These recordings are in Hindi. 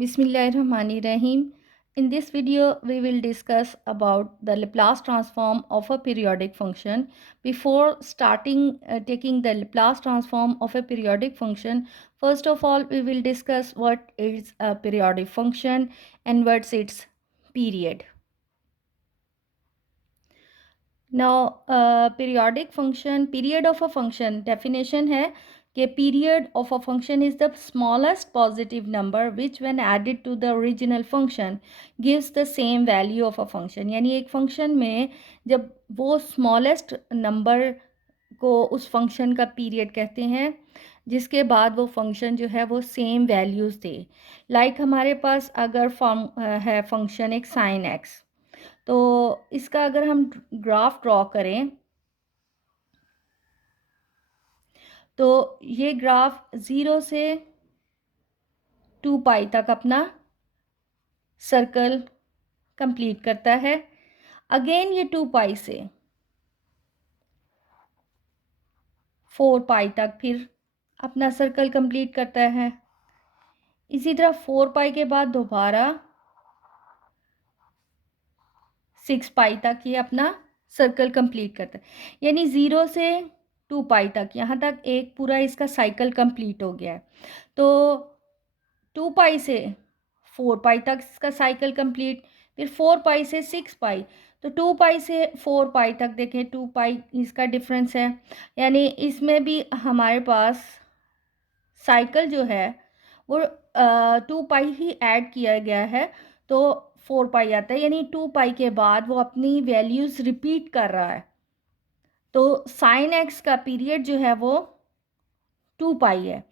Bismillahirrahmanirrahim. In this video, we will discuss about the Laplace transform of a periodic function. Before starting taking the Laplace transform of a periodic function, first of all, we will discuss what is a periodic function and what's its period. Now, periodic function, period of a function definition है कि period of a function is the smallest positive number which when added to the original function gives the same value of a function. यानी एक function में जब वो smallest number को उस function का period कहते हैं जिसके बाद वो function जो है वो same values दे. Like हमारे पास अगर फॉर्म है function एक sin x, तो इसका अगर हम ग्राफ ड्रॉ करें तो ये ग्राफ 0 से 2 पाई तक अपना सर्कल कंप्लीट करता है. अगेन ये 2 पाई से 4 पाई तक फिर अपना सर्कल कंप्लीट करता है. इसी तरह 4 पाई के बाद दोबारा 6 पाई तक ये अपना सर्कल कंप्लीट करता है. यानी 0 से 2 पाई तक यहाँ तक एक पूरा इसका साइकिल कंप्लीट हो गया है. तो 2 पाई से 4 पाई तक इसका साइकिल कंप्लीट, फिर 4 पाई से 6 पाई, तो 2 पाई से 4 पाई तक देखें 2 पाई इसका डिफरेंस है. यानी इसमें भी हमारे पास साइकिल जो है वो 2 पाई ही ऐड किया गया है तो 4 पाई आता है. यानी 2 पाई के बाद वो अपनी वैल्यूज़ रिपीट कर रहा है. तो साइन एक्स का पीरियड जो है वो 2 पाई है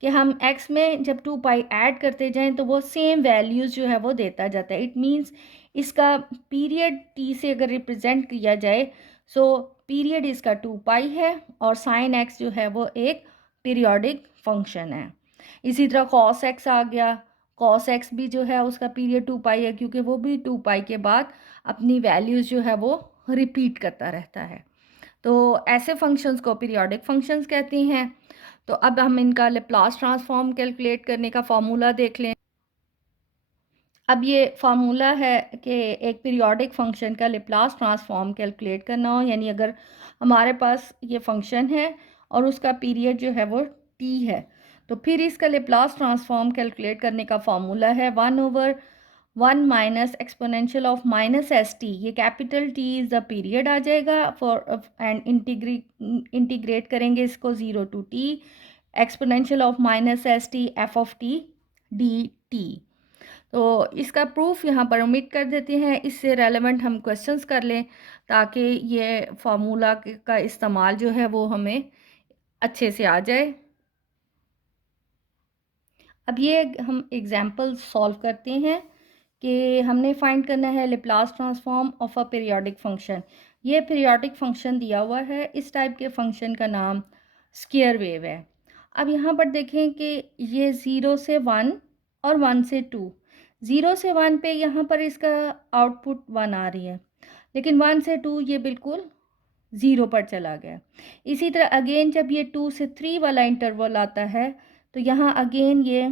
कि हम x में जब 2 पाई ऐड करते जाएं तो वो सेम वैल्यूज़ जो है वो देता जाता है. इट मींस इसका पीरियड t से अगर रिप्रेजेंट किया जाए सो पीरियड इसका 2 पाई है और साइन x जो है वो एक पीरियोडिक फंक्शन है. इसी तरह कॉस x आ गया. कॉस x भी जो है उसका पीरियड 2 पाई है क्योंकि वो भी 2 पाई के बाद अपनी वैल्यूज़ जो है वो रिपीट करता रहता है. तो ऐसे फंक्शंस को पीरियोडिक फंक्शंस कहते हैं. तो अब हम इनका लेप्लास ट्रांसफॉर्म कैलकुलेट करने का फार्मूला देख लें. अब ये फार्मूला है कि एक पीरियोडिक फंक्शन का लेप्लास ट्रांसफॉर्म कैलकुलेट करना हो, यानी अगर हमारे पास ये फंक्शन है और उसका पीरियड जो है वो t है तो फिर इसका लेप्लास ट्रांसफॉर्म कैलकुलेट करने का फार्मूला है 1/1 minus exponential of minus s t. ये capital T is the period आ जाएगा फॉर एंड इंटीग्रेट करेंगे इसको 0 to t exponential of minus s t f of t d t. तो इसका प्रूफ यहाँ पर ओमिट कर देते हैं. इससे रेलेवेंट हम क्वेश्चंस कर लें ताकि ये फार्मूला का इस्तेमाल जो है वो हमें अच्छे से आ जाए. अब ये हम एग्जांपल सॉल्व करते हैं कि हमने फाइंड करना है Laplace transform of a periodic function. ये पीरियोडिक फंक्शन दिया हुआ है. इस टाइप के फंक्शन का नाम स्क्वायर वेव है. अब यहाँ पर देखें कि ये 0 से 1 और 1 से 2. 0 से 1 पे यहाँ पर इसका आउटपुट 1 आ रही है, लेकिन 1 से 2 ये बिल्कुल 0 पर चला गया. इसी तरह अगेन जब ये 2 से 3 वाला इंटरवल आता है तो यहाँ अगेन ये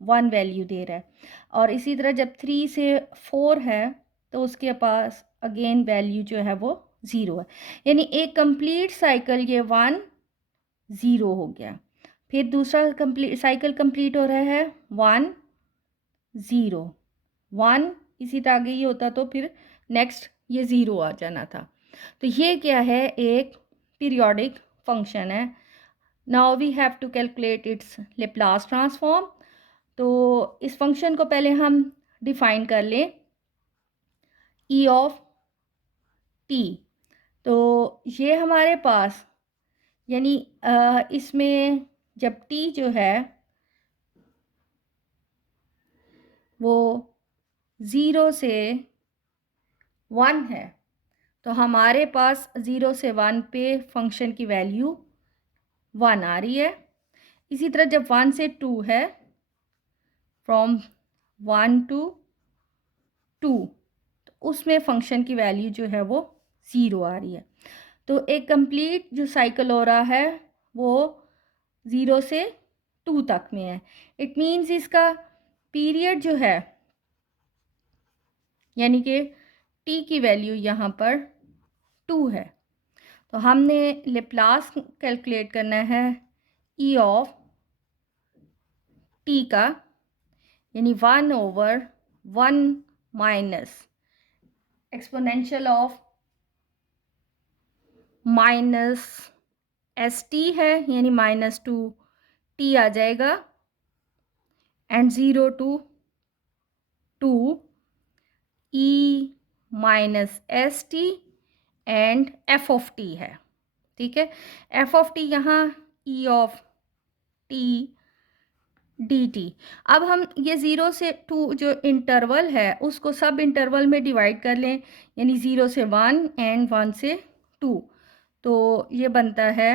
1 वैल्यू दे रहा है. और इसी तरह जब 3 से 4 है तो उसके पास अगेन वैल्यू जो है वो 0 है. यानी एक कंप्लीट साइकिल ये 1 0 हो गया. फिर दूसरा कंप्लीट साइकिल कंप्लीट हो रहा है 1 0 1. इसी तरह आगे ये होता तो फिर नेक्स्ट ये 0 आ जाना था. तो ये क्या है, एक पीरियोडिक फंक्शन है. Now we have to calculate its Laplace transform. तो इस फंक्शन को पहले हम डिफाइन कर लें ई ऑफ टी. तो ये हमारे पास यानी इसमें जब टी जो है वो 0 से 1 है तो हमारे पास 0 से 1 पे फंक्शन की वैल्यू 1 आ रही है. इसी तरह जब 1 से 2 है, फ्रॉम 1 to 2, तो उसमें फंक्शन की वैल्यू जो है वो 0 आ रही है. तो एक कंप्लीट जो साइकिल हो रहा है वो 0 से 2 तक में है. इट मीन्स इसका पीरियड जो है यानी कि t की वैल्यू यहाँ पर 2 है, तो हमने लेप्लास कैलकुलेट करना है e ऑफ t का, यानी 1/1 minus exponential of minus s T है, यानी -2t आ जाएगा, and 0 to 2 e minus s T and F of T है। ठीक है, एफ ऑफ टी यहाँ e of t d t. अब हम ये 0 से 2 जो इंटरवल है उसको सब इंटरवल में डिवाइड कर लें, यानी 0 से 1 एंड 1 से 2, तो ये बनता है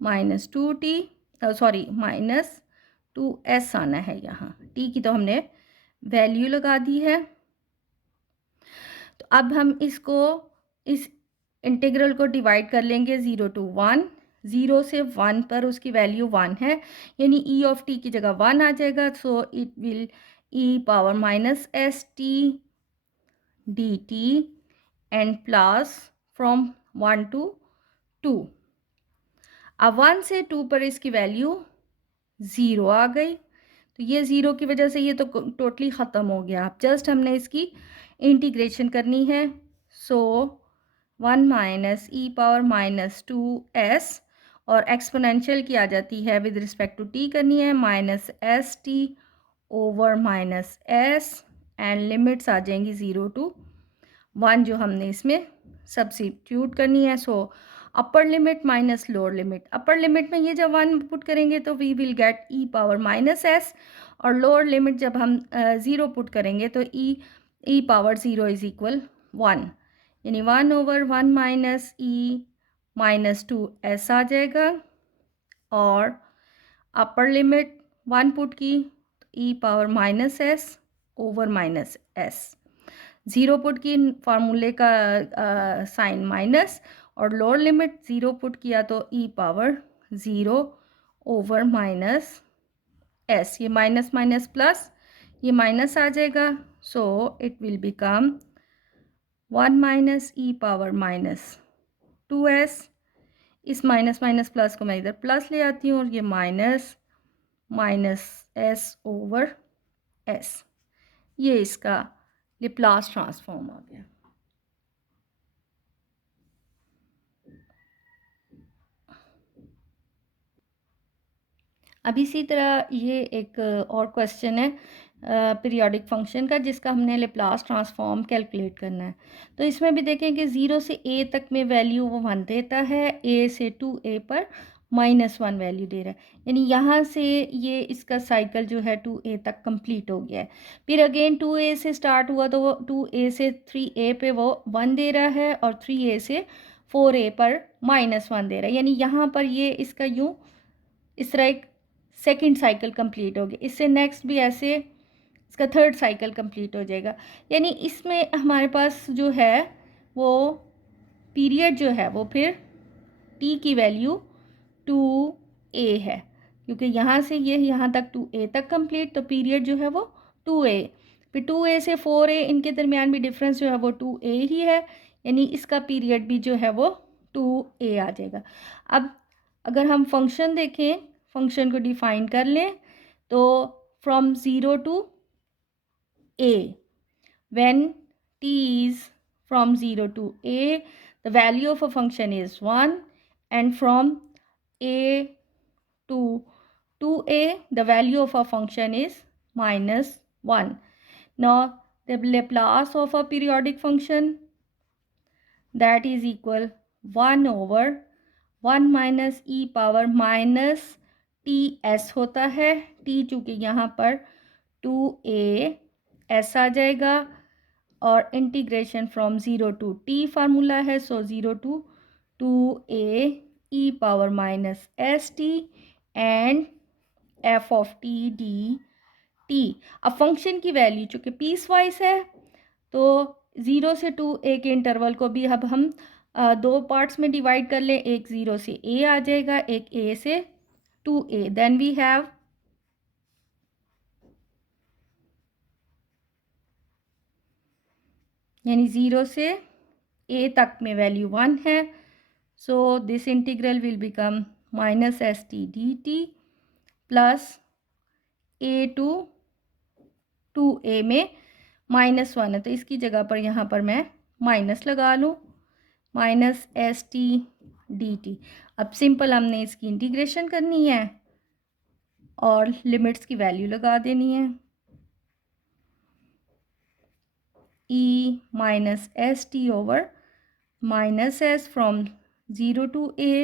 -2t, सॉरी -2s आना है यहाँ, t की तो हमने वैल्यू लगा दी है। तो अब हम इसको इस इंटीग्रल को डिवाइड कर लेंगे 0 to 1, 0 से 1 पर उसकी वैल्यू 1 है, यानी e ऑफ t की जगह 1 आ जाएगा, सो it will e power minus s t d T and plus from 1 to 2। अब 1 से 2 पर इसकी वैल्यू 0 आ गई, तो ये 0 की वजह से ये तो टोटली ख़त्म हो गया। अब जस्ट हमने इसकी इंटीग्रेशन करनी है, सो 1 माइनस ई पावर -2s, और एक्सपोनेंशियल की आ जाती है विद रिस्पेक्ट टू t करनी है -st over -s, and limits आ जाएंगी 0 to 1 जो हमने इसमें सब्स्टिट्यूट करनी है। So upper limit minus lower limit, upper limit में ये जब 1 पुट करेंगे तो we will get e power -s, और लोअर लिमिट जब हम 0 पुट करेंगे तो e पावर 0 इज इक्वल 1, यानी 1/1 माइनस e -2s आ जाएगा, और अपर लिमिट 1 पुट की e power -s over -s, 0 put की फार्मूले का साइन माइनस, और लोअर लिमिट 0 पुट किया तो e पावर 0 ओवर -s, ये माइनस माइनस प्लस, ये माइनस आ जाएगा, सो it will become 1 minus e power -2s। इस माइनस माइनस प्लस को मैं इधर प्लस ले आती हूँ, और ये माइनस s ओवर s, ये इसका लेप्लास ट्रांसफॉर्म आ गया। अब इसी तरह ये एक और क्वेश्चन है पीरियोडिक फंक्शन का, जिसका हमने लेप्लास ट्रांसफॉर्म कैलकुलेट करना है। तो इसमें भी देखें कि 0 से a तक में वैल्यू वो 1 देता है, a से 2a पर -1 वैल्यू दे रहा है, यानी यहाँ से ये इसका साइकिल जो है 2a तक कंप्लीट हो गया है। फिर अगेन 2a से स्टार्ट हुआ तो वो 2a से 3a पे वो 1 दे रहा है, और 3a से 4a पर -1 दे रहा है, यानी यहाँ पर ये इसका यूँ इस तरह एक सेकंड साइकिल कंप्लीट हो गया, इससे नेक्स्ट भी ऐसे इसका थर्ड साइकिल कंप्लीट हो जाएगा। यानी इसमें हमारे पास जो है वो पीरियड जो है वो फिर t की वैल्यू 2a है, क्योंकि यहाँ से ये यहाँ तक 2a तक कंप्लीट, तो पीरियड जो है वो 2a, फिर 2a से 4a इनके दरमियान भी डिफरेंस जो है वो 2a ही है, यानी इसका पीरियड भी जो है वो 2a आ जाएगा। अब अगर हम फंक्शन देखें, फंक्शन को डिफाइन कर लें, तो from 0 to a, when t is from 0 to a, the value of a function is 1, and from a to 2a, the value of a function is -1. Now the Laplace of a periodic function, that is equal 1/1 minus e power minus T S होता है, t चूँकि यहाँ पर 2a s आ जाएगा, और integration from 0 to t formula है, सो 0 to 2a e power minus s T and f of t D t. अब फंक्शन की वैल्यू चूँकि पीस वाइज है, तो 0 से 2a के इंटरवल को भी अब हम दो पार्ट्स में डिवाइड कर लें, एक 0 से a आ जाएगा, एक a से 2a. Then we have यानी 0 से a तक में वैल्यू 1 है, so this integral will become minus s t d t plus a to 2a में -1 है, तो इसकी जगह पर यहाँ पर मैं माइनस लगा लूँ, minus s t d t. अब सिंपल हमने इसकी इंटीग्रेशन करनी है और लिमिट्स की वैल्यू लगा देनी है। e minus s t over minus s from 0 to a,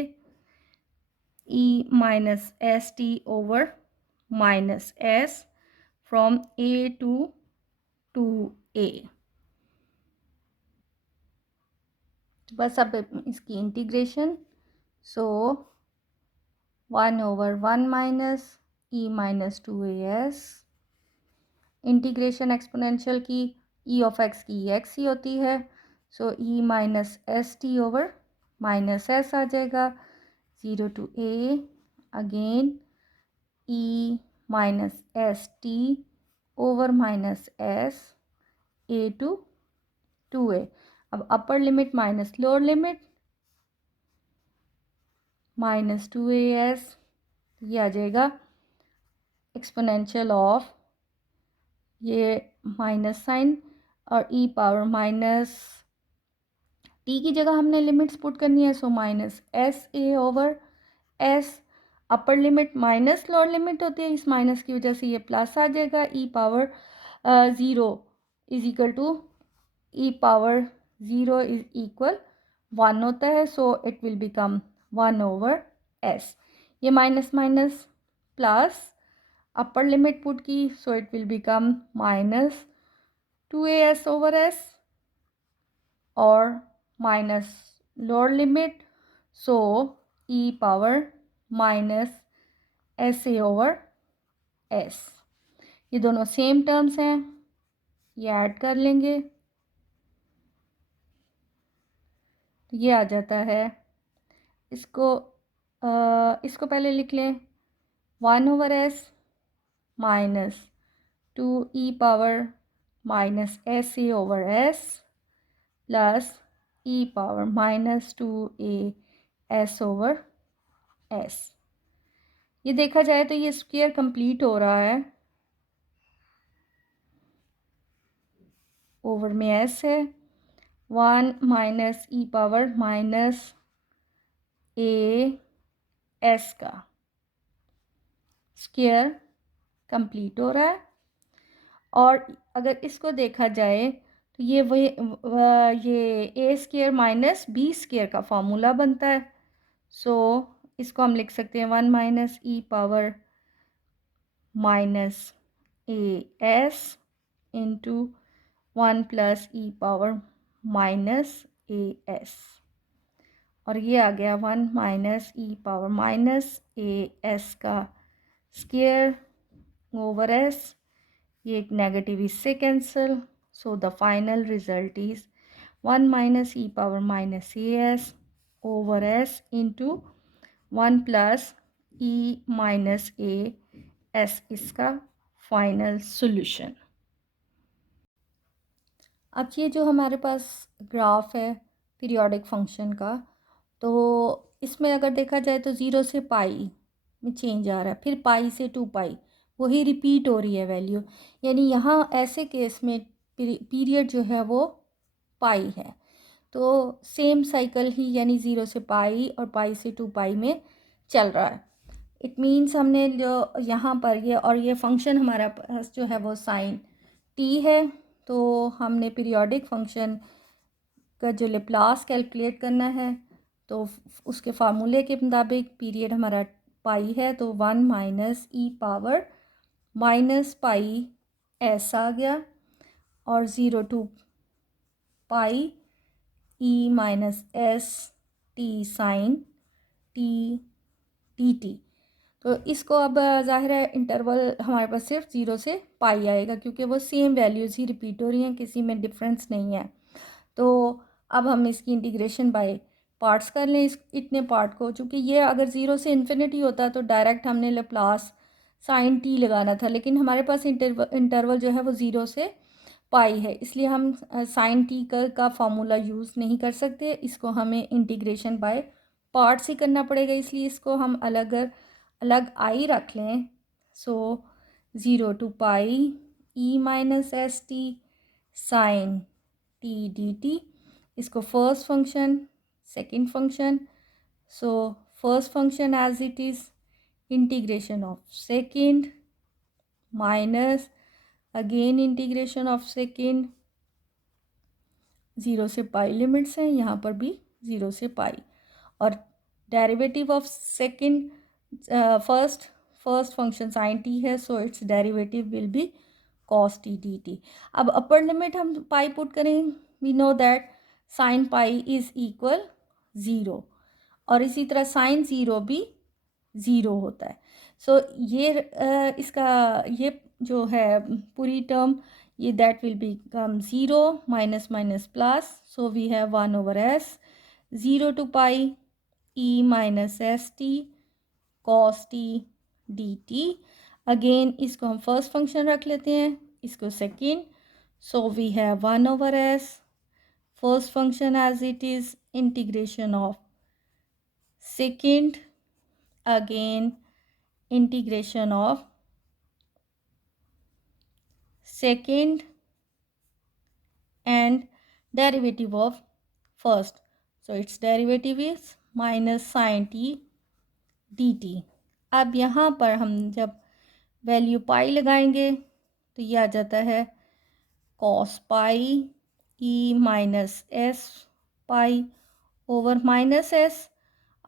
e minus s t over minus s from a to 2a। बस अब इसकी integration, so 1 over 1 minus e minus 2as, integration exponential की e ऑफ x की x ही होती है, so e minus s t over minus s आ जाएगा 0 to a, again e minus s t over minus s a to 2a। अब upper limit minus lower limit minus 2as, ये आ जाएगा एक्सपोनेंशियल ऑफ ये माइनस साइन और e पावर माइनस टी की जगह हमने लिमिट्स पुट करनी है, so minus s a over S, upper limit minus lower limit होती है, इस माइनस की वजह से ये प्लस आ जाएगा, e power 0 is equal to e power 0 is equal 1 होता है, so it will become 1 over s. ये minus minus plus upper limit put की, so it will become minus 2as over s और minus lower limit, so e power minus s a over s. ये दोनों सेम टर्म्स हैं, ये ऐड कर लेंगे तो ये आ जाता है। इसको पहले लिख लें 1 over S minus 2e power minus s a over S plus e power minus 2a s over s। ये देखा जाए तो ये स्क्वायर कंप्लीट हो रहा है, ओवर में s है, 1 minus e power minus a s का स्क्वायर कंप्लीट हो रहा है। और अगर इसको देखा जाए तो ये ये a square minus b square का फॉर्मूला बनता है, सो इसको हम लिख सकते हैं 1 minus e power minus A S into 1 plus e power minus A S, और ये आ गया 1 minus e power minus A S का स्क्वायर ओवर एस, ये एक नेगेटिव इससे cancel, so the final result is 1 minus e power minus A S over S into 1 plus e minus A S, इसका फाइनल सॉल्यूशन। अब ये जो हमारे पास ग्राफ है पीरियोडिक फंक्शन का, तो इसमें अगर देखा जाए तो 0 से पाई में चेंज आ रहा है, फिर पाई से 2 पाई, वही रिपीट हो रही है वैल्यू, यानी यहाँ ऐसे केस में पीरियड जो है वो पाई है, तो सेम साइकिल ही यानी 0 से पाई और पाई से 2 पाई में चल रहा है। इट मीन्स हमने जो यहाँ पर ये फंक्शन हमारा पास जो है वो साइन टी है, तो हमने पीरियोडिक फंक्शन का जो लेप्लास कैलकुलेट करना है, तो उसके फार्मूले के मुताबिक पीरियड हमारा पाई है, तो 1 minus e power minus pi s आ गया, और 0 to pi e minus s t sine t t t. तो इसको अब ज़ाहिर है इंटरवल हमारे पास सिर्फ 0 से पाई आएगा, क्योंकि वो सेम वैल्यूज़ ही रिपीट हो रही हैं, किसी में डिफरेंस नहीं है। तो अब हम इसकी इंटीग्रेशन बाय पार्ट्स कर लें इस इतने पार्ट को, चूँकि ये अगर ज़ीरो से इन्फिनिटी होता तो डायरेक्ट हमने लेप्लास साइन टी लगाना था, लेकिन हमारे पास इंटरवल जो है वो ज़ीरो से पाई है, इसलिए हम साइन टी का फार्मूला यूज़ नहीं कर सकते। इसको हमें इंटीग्रेशन बाय पार्ट्स ही करना पड़ेगा, इसलिए इसको हम अलग अलग आई रख लें। So 0 to pi e minus s t sine t d t, इसको first function, second function. So first function as it is integration of second minus again integration of second, 0 से पाई लिमिट्स हैं, यहाँ पर भी 0 से पाई, और derivative of second first function sine t है, so its derivative will be cos t d t. अब अपर लिमिट हम पाई पुट करें, we know that sine pi is equal 0, और इसी तरह साइन ज़ीरो भी 0 होता है। सो ये इसका ये जो है पूरी टर्म, ये that will become 0 minus minus plus, so we have 1 over s 0 to pi e minus s t cos t d t. Again इसको हम फर्स्ट फंक्शन रख लेते हैं, इसको second, so we have 1 over s first function as it is integration of second again integration of second and derivative of first, so its derivative is minus sin t dt। अब यहाँ पर हम जब वैल्यू पाई लगाएंगे तो ये आ जाता है cos pi e minus s pi over minus s,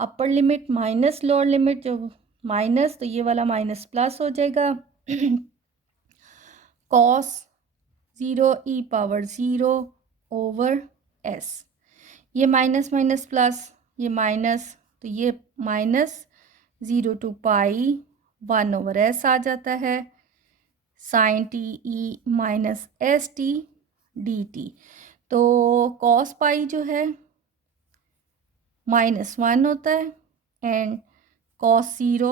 upper limit minus lower limit, जो माइनस तो ये वाला माइनस प्लस हो जाएगा cos 0 e power 0 over s, ये माइनस माइनस प्लस, ये माइनस तो ये minus 0 to pi 1 over s आ जाता है sine t e minus s t d t. तो कॉस पाई जो है -1 होता है एंड कॉस 0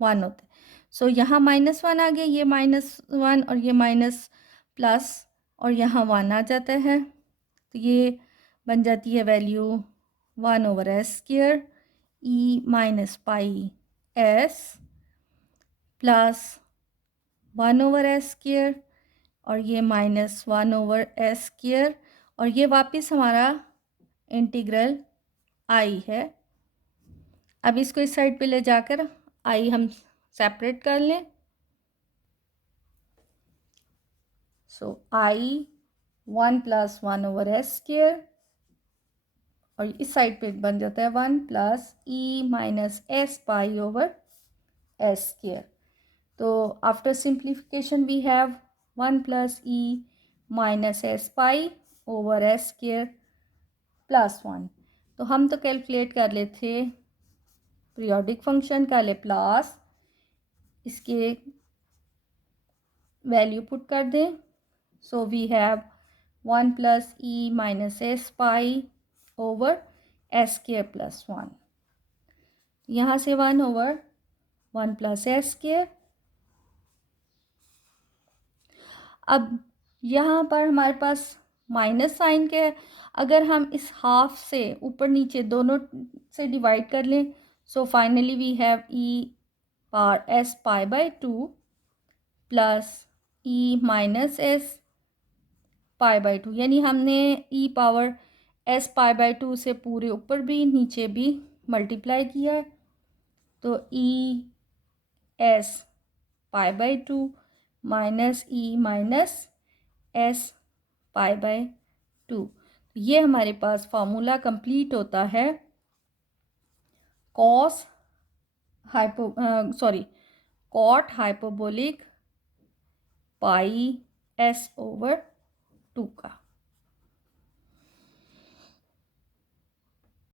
1 होता है। सो यहाँ -1 आ गया, ये -1 और ये माइनस प्लस और यहाँ 1 आ जाता है, तो ये बन जाती है value 1 over s square e minus pi s plus 1 over s square और ये -1 ओवर एस स्क्वायर, और ये वापस हमारा इंटीग्रल आई है। अब इसको इस साइड पे ले जाकर आई हम सेपरेट कर लें, so I 1 plus 1 over s square और इस साइड पे बन जाता है 1 plus e minus s pi over s square. तो after simplification we have 1 plus e minus s pi over s square plus 1। तो हम तो कैलकुलेट कर लेते थे पीरियोडिक फंक्शन का लेप्लास, इसके वैल्यू पुट कर दें, so we have 1 plus e minus s pi over s square plus 1, यहाँ से 1 ओवर 1 प्लस एस स्क्वायर। अब यहाँ पर हमारे पास माइनस साइन के, अगर हम इस हाफ से ऊपर नीचे दोनों से डिवाइड कर लें, so finally we have e power s pi by 2 plus e minus s pi by 2, यानी हमने e power s pi by 2 से पूरे ऊपर भी नीचे भी मल्टीप्लाई किया है, तो E S pi by 2 minus E minus s pi by 2, ये हमारे पास फार्मूला कंप्लीट होता है कॉस कॉट हाइपोबोलिक पाई एस ओवर 2 का।